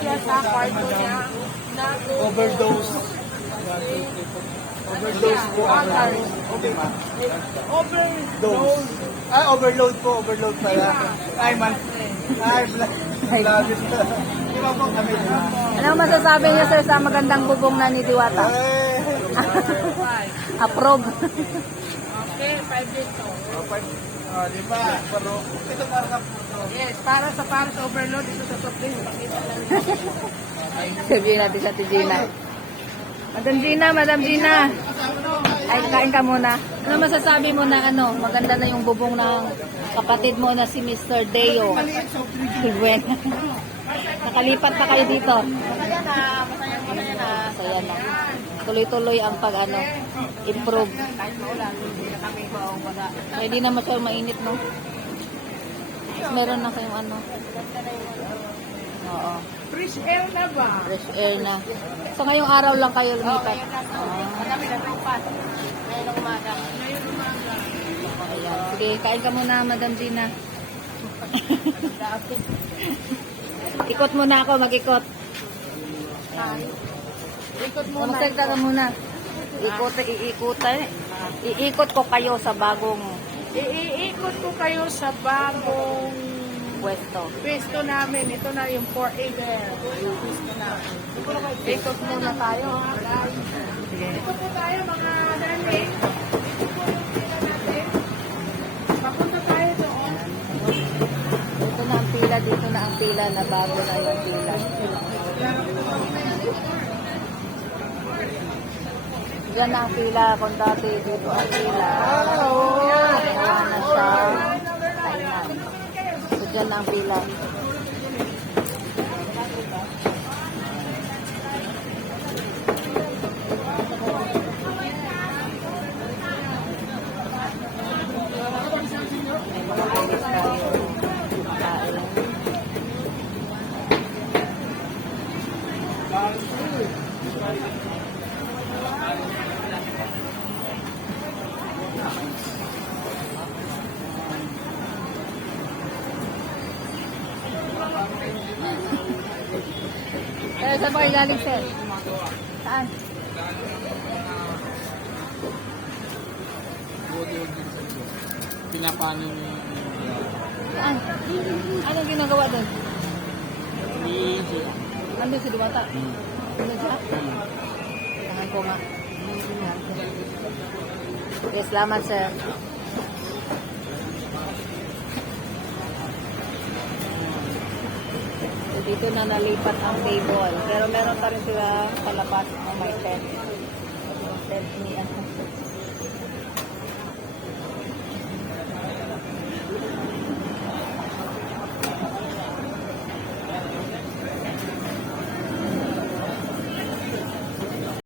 siya sa kwarto niya. Overdose. Overdose po. Okay, ma. Overdose. Overload po. Overload pala. Ay, man. Ay, vlog. Di ba po kami? Ano masasabi niyo sir sa magandang bubong na ni Diwata? Approve. Okay, 5 days to. Di ba? Pero, ito para ka po. Yes, para sa overload, ito sa soft drink. Pakita lang. Sabihin natin sa Gina. Madam Gina. Ay, kain ka muna. Ano masasabi mo na maganda na yung bubong ng kapatid mo na si Mr. Deo? Si Gwen. Nakalipat na kayo dito. Masaya na. Masaya na. Tuloy-tuloy ang improve. Kahit maulan, hindi na kami wala. Pwede na masyadong mainit, no? Meron na kayong Oo. Fresh air na ba? Fresh air na. So, ngayong araw lang kayo lumipat. Madami na trupas. Ngayon ang umaga. Ayan. Sige, kain ka muna, Madam Gina. Ikot muna ako, mag-ikot. Ikot muna. Magsalita ka muna. Iikot ko kayo sa bagong Iikot ko kayo sa bagong pwesto. namin. Ito na yung forever. Yung pwesto namin. Ikot muna tayo. Sige. Ikot po tayo mga darling. Ikot po yung pila natin. Papunta tayo doon. Dito na ang pila, na bago na yung pila. Diyan na ang pila, kung dati dito ang pila. Ayan na siya. Ayan. So diyan na ang pila. May mga bilis tayo. Kain. Saan ba kayo galing, sir? Saan? Pinapanin niyo. Saan? Anong ginagawa doon? Nandun si Diwata? Nandun siya? Tangan ko nga. Okay, salamat, sir. So, dito na nalipat ang table. Pero meron pa rin sila palabas na may tent. Tent ni